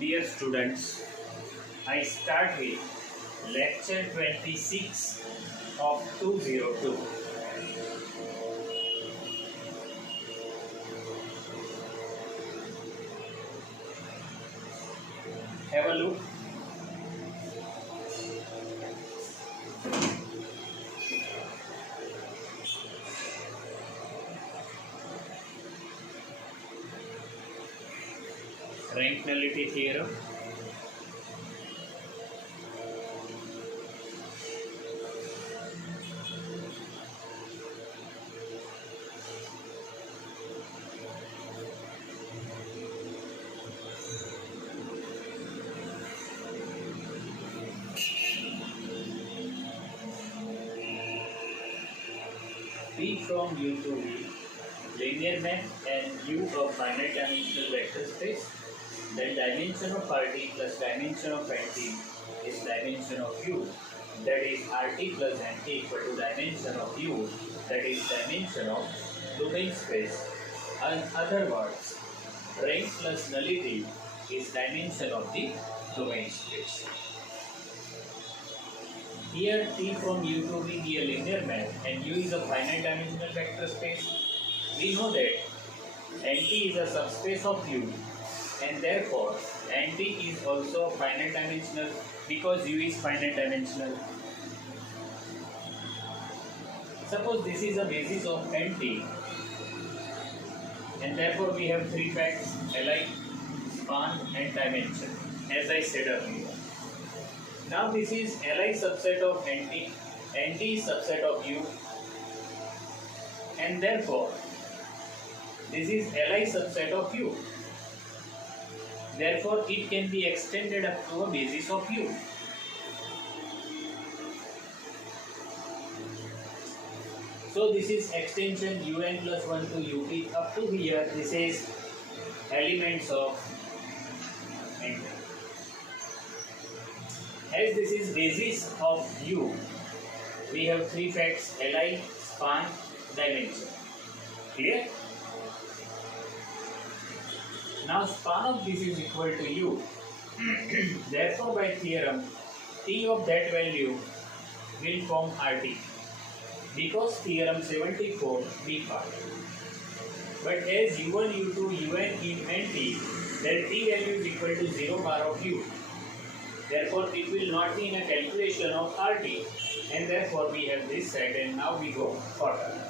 Dear students, I start with lecture 26 of 202. Have a look. Rank nullity theorem. P from U to V, linear map and U of finite dimensional vector space. Then dimension of RT plus dimension of NT is dimension of U. That is RT plus NT equal to dimension of U. That is dimension of domain space. In other words, rank plus nullity is dimension of the domain space. Here T from U to V be a linear map and U is a finite dimensional vector space. We know that NT is a subspace of U and therefore NT is also finite dimensional because U is finite dimensional. Suppose this is a basis of NT and therefore we have three facts: Li, span and dimension, as I said earlier. Now this is Li subset of NT, NT is subset of U, and therefore this is Li subset of U. Therefore it can be extended up to a basis of U. So this is extension Un plus 1 to Up. Up to here this is elements of NT. As this is basis of U, we have three facts: Li, span, dimension. Clear? Now span of this is equal to U. Therefore by theorem, T of that value will form RT. Because theorem 74 be part. But as U1, U2, Un in NT, then T value is equal to 0 bar of U. Therefore, it will not be in a calculation of RT, and therefore we have this set, and now we go further.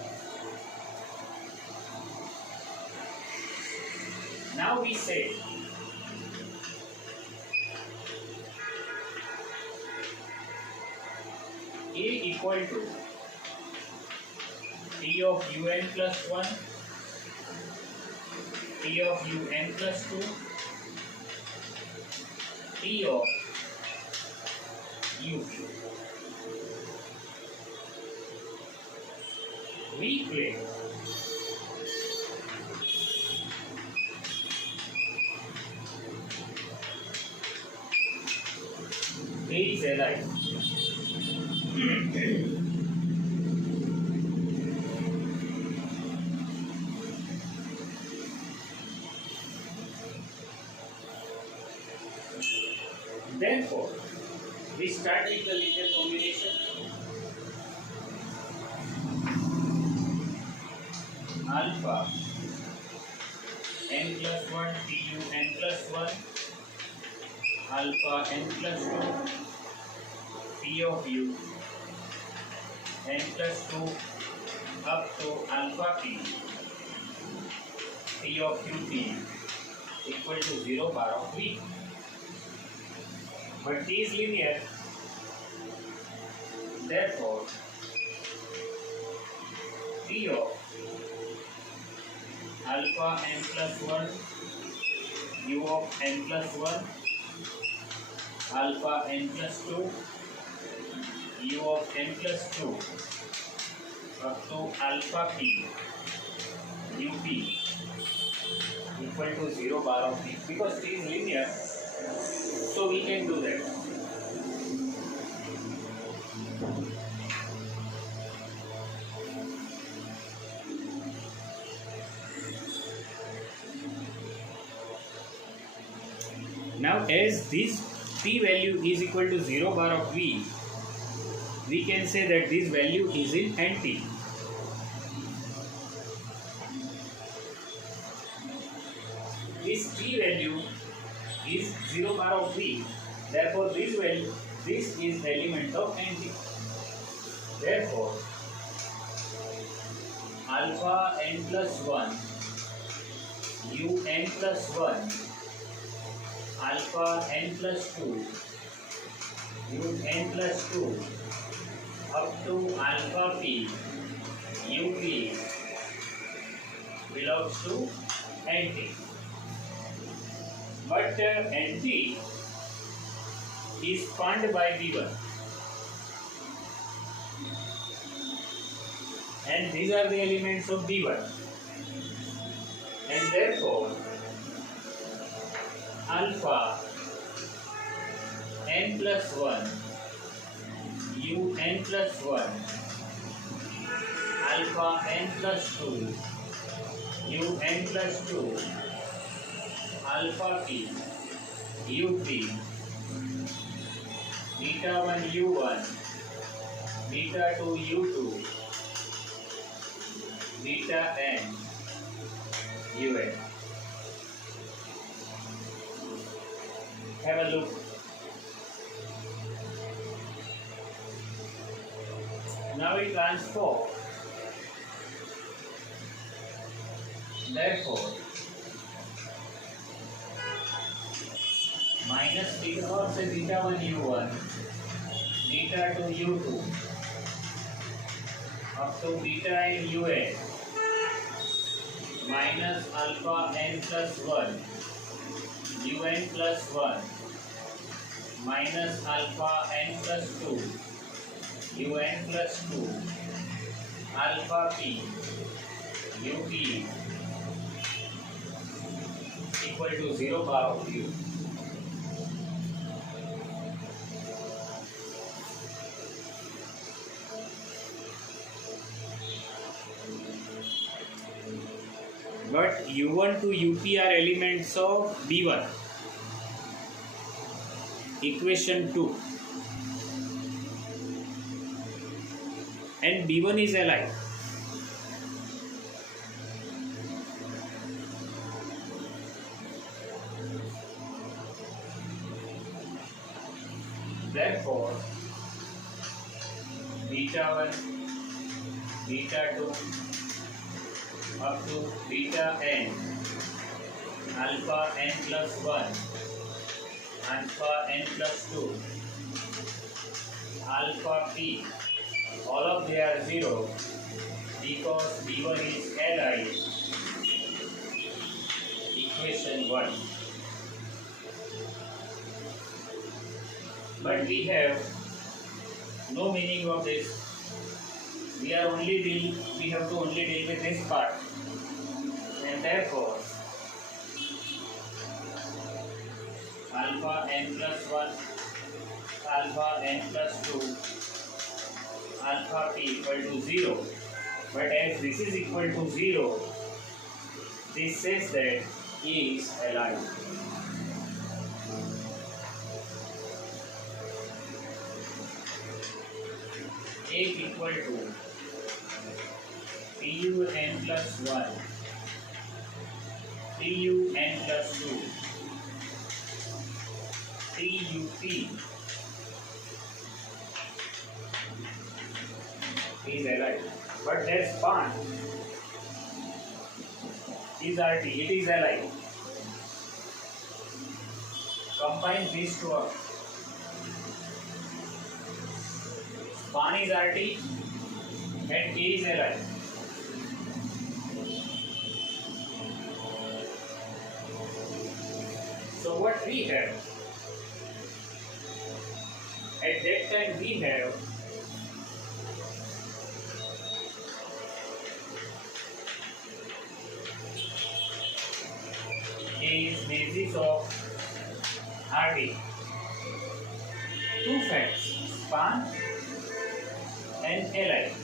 Now we say A equal to T of Un plus 1, T of Un plus 2, T of UQ. We claim A is Li. Therefore, we start with the linear combination. Alpha n plus 1 Tu n plus 1 alpha n plus 2 P of U n plus 2 up to alpha P P of UT equal to 0 bar of V. But T is linear, therefore T of alpha n plus 1 U of n plus 1 alpha n plus 2 U of n plus 2 up to alpha P UP equal to 0 bar of T. Because T is linear, so we can do that. Now as this P value is equal to 0 bar of V, we can say that this value is in NT. This P value is 0 bar of V. Therefore, this value, this is element of NT. Therefore, alpha n plus 1 un plus 1 alpha n plus 2 un plus 2 up to alpha p up belongs to NT. But NT is spanned by V1. And these are the elements of B1, and therefore alpha n plus 1 un plus 1 alpha n plus 2 un plus 2 alpha p up beta 1 u1 beta 2 u2 beta n un. Have a look. Now we transform. Therefore, minus beta or say beta 1 u1 beta 2 u2 up to beta n un minus alpha n plus 1 un plus 1 minus alpha n plus 2 un plus 2 alpha p up equal to 0 bar of u. But u1 to up are elements of b1. Equation 2. And b1 is alive. Therefore, beta 1, beta 2 up to beta n alpha n plus 1 alpha n plus 2 alpha p, all of they are 0 because b1 is Li. Equation 1. But we have no meaning of this. We have to only deal with this part, and therefore alpha n plus 1 alpha n plus 2 alpha p equal to 0. But as this is equal to 0, this says that A is alive. A equal to PUN plus 1 PUN plus 2 PUP is alive. But that span is RT, it is alive. Combine these two up. Span is RT and K is alive. So what we have, at that time we have is basis of RT. Two facts, span and Li.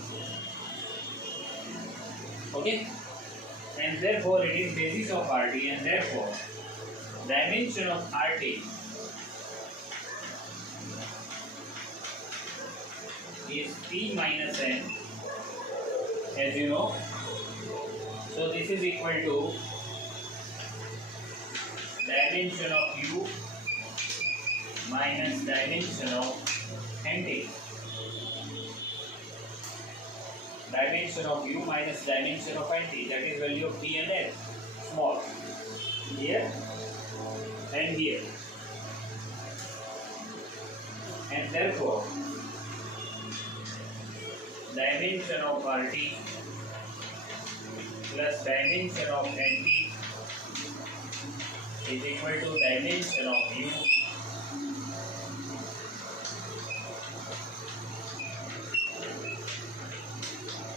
Okay, and therefore it is basis of RT, and therefore dimension of RT is P minus N, as you know. So this is equal to dimension of U minus dimension of NT. Dimension of U minus dimension of NT, that is value of T and N, small, here and here. And therefore, dimension of RT plus dimension of NT is equal to dimension of U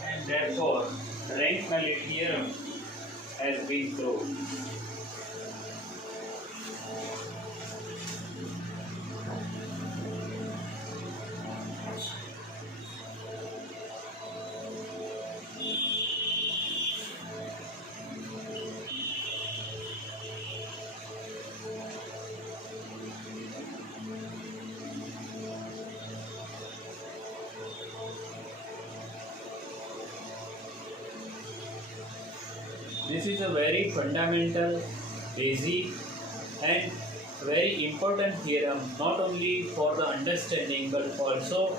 and therefore Rank-Millet theorem has been proved. This is a very fundamental, basic and very important theorem, not only for the understanding but also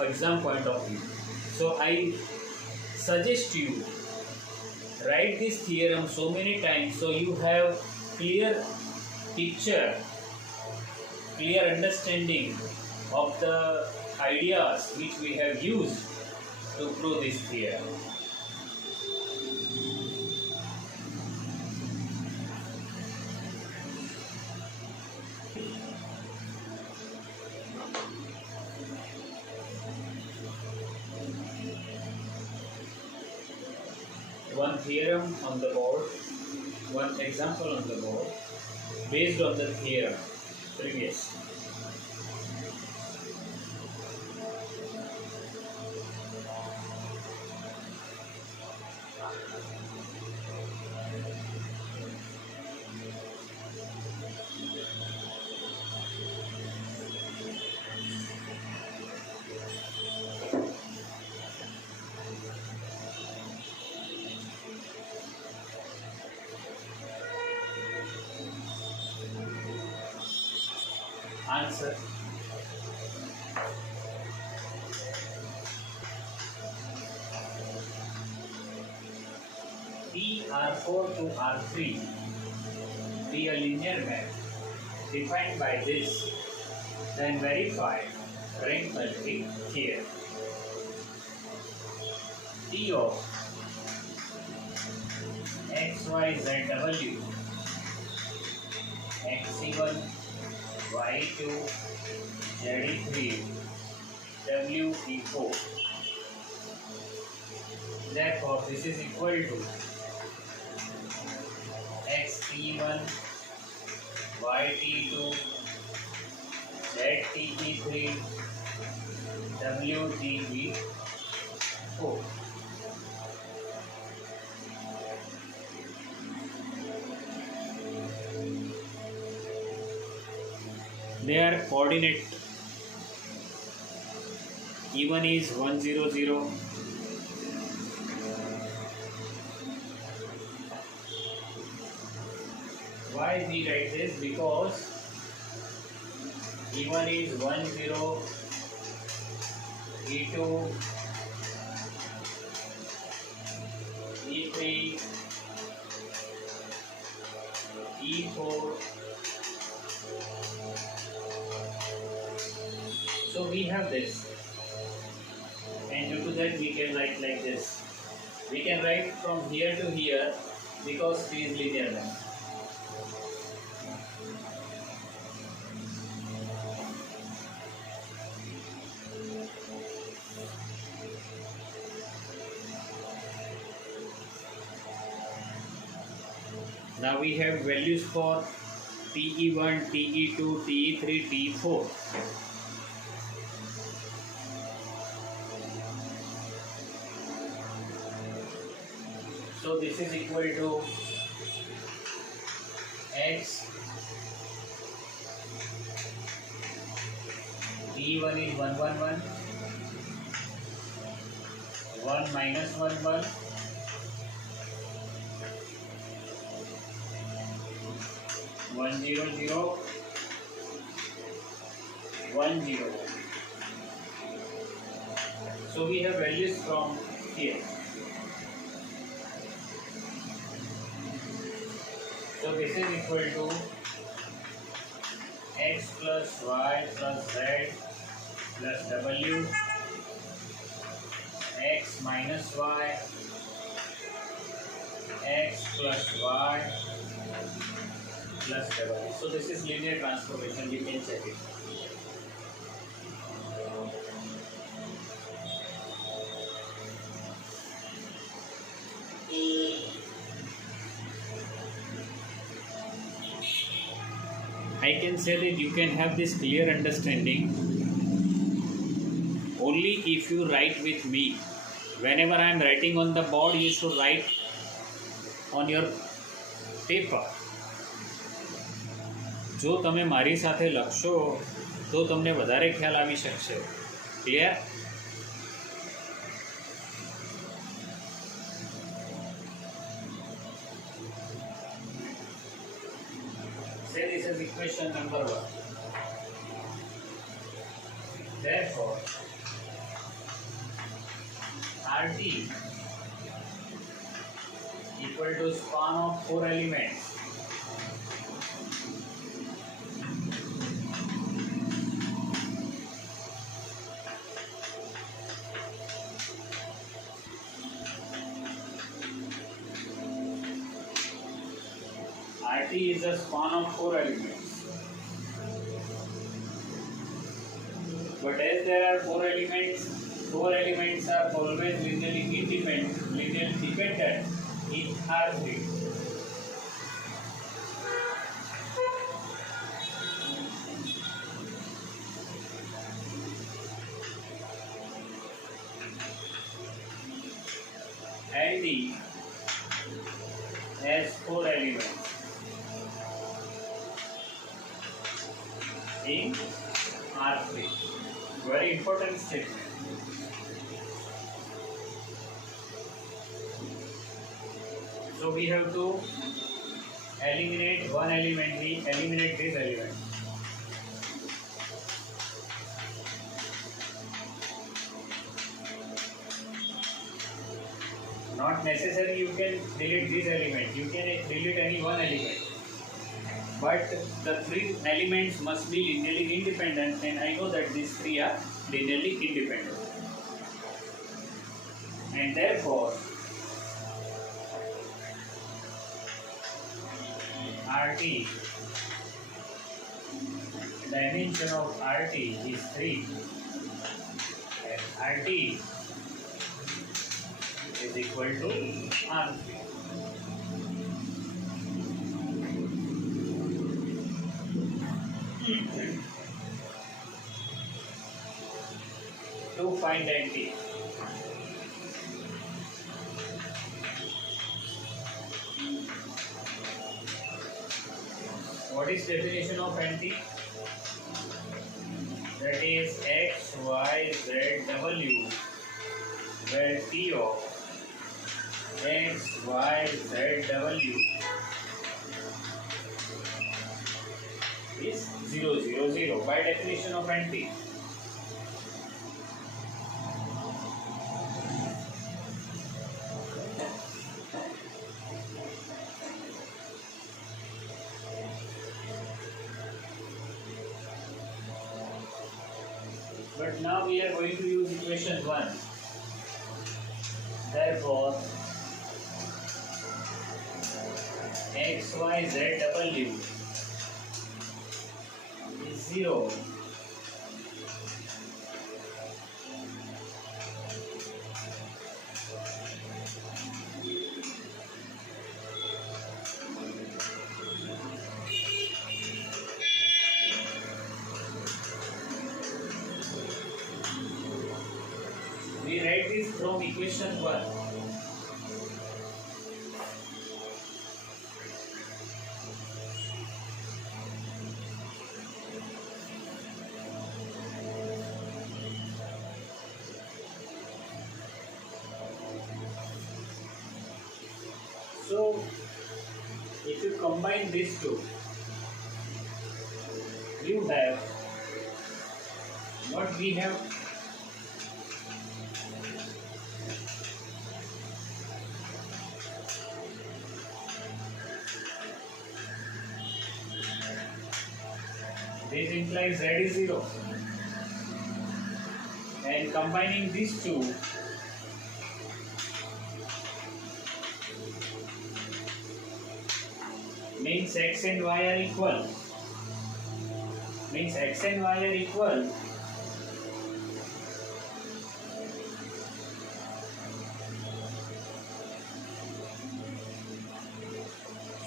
exam point of view. So I suggest you write this theorem so many times so you have clear picture, clear understanding of the ideas which we have used to prove this theorem. One theorem on the board, one example on the board based on the theorem previous. Answer. P R4 to R3 be a linear map defined by this, then verify Rank-Millet theorem. T of x, y, z, w, x1, y2, z3, we4. Therefore, this is equal to xt1, yt2, zte3, wtv4. They are coordinate. E1 is 1 0 0. Why we write this? Because E1 is 1 0, E2, E3, E4. So we have this, and due to that we can write like this. We can write from here to here because P is linear map. Now we have values for TE1, TE2, TE3, TE4. So this is equal to x E1 is 1 1 1, 1 minus 1 1, 1 0 0, 1 0. So we have values from here. So this is equal to x plus y plus z plus w, x minus y, x plus y plus w. So this is linear transformation, you can check it. I can say that you can have this clear understanding only if you write with me. Whenever I am writing on the board, you should write on your paper. જો તમે મારી સાથે લખશો તો તમને વધારે ખ્યાલ આવી શકશે. Clear? Say this is equation number 1. Therefore, RT equal to span of 4 elements. RT is a span of 4 elements. But as there are 4 elements are always linearly dependent in R3. LD has 4 elements in R3. Very important statement. So we have to eliminate one element. We eliminate this element. Not necessary you can delete this element. You can delete any one element. But the 3 elements must be linearly independent, and I know that these 3 are linearly independent. And therefore, RT, dimension of RT is 3, and RT is equal to R3. To find NT, what is definition of NT? That is x, y, z, w, where T of x, y, z, w is 0, 0, 0 by definition of NT. But now we are going to use equation 1. Therefore, x, y, z, w is 0. We write this from equation 1. combine these two, you have what we have. This implies z is 0, and combining these two, means x and y are equal. Means x and y are equal.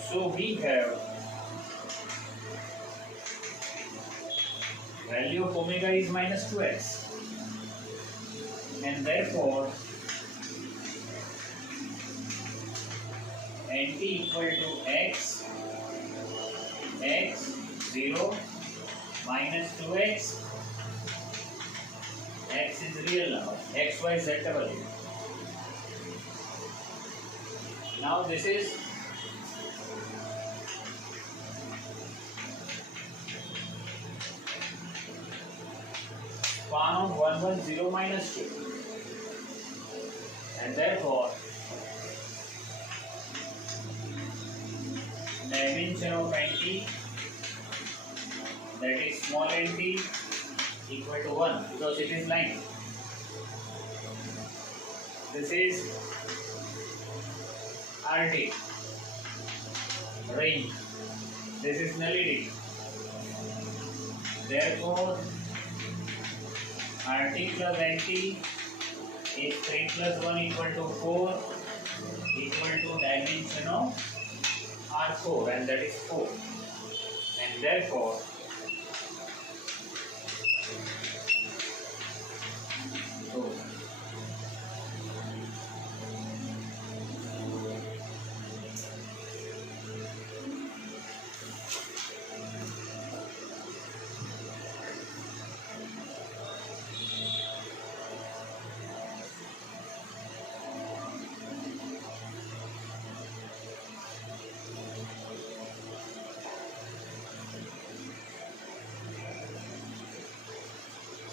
So we have value of omega is minus 2x, and therefore nt equal to x 0 minus 2x. X is real now, x, y, z double. Now this is span of 1 1 0 minus 2, and therefore dimension of nt, that is small nt, equal to 1 because it is line. This is RT, range. This is nullity. Therefore RT plus NT is 3 plus 1 equal to 4, equal to dimension of R4, and that is 4. And therefore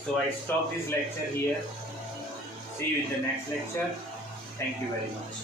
So I stop this lecture here. See you in the next lecture. Thank you very much.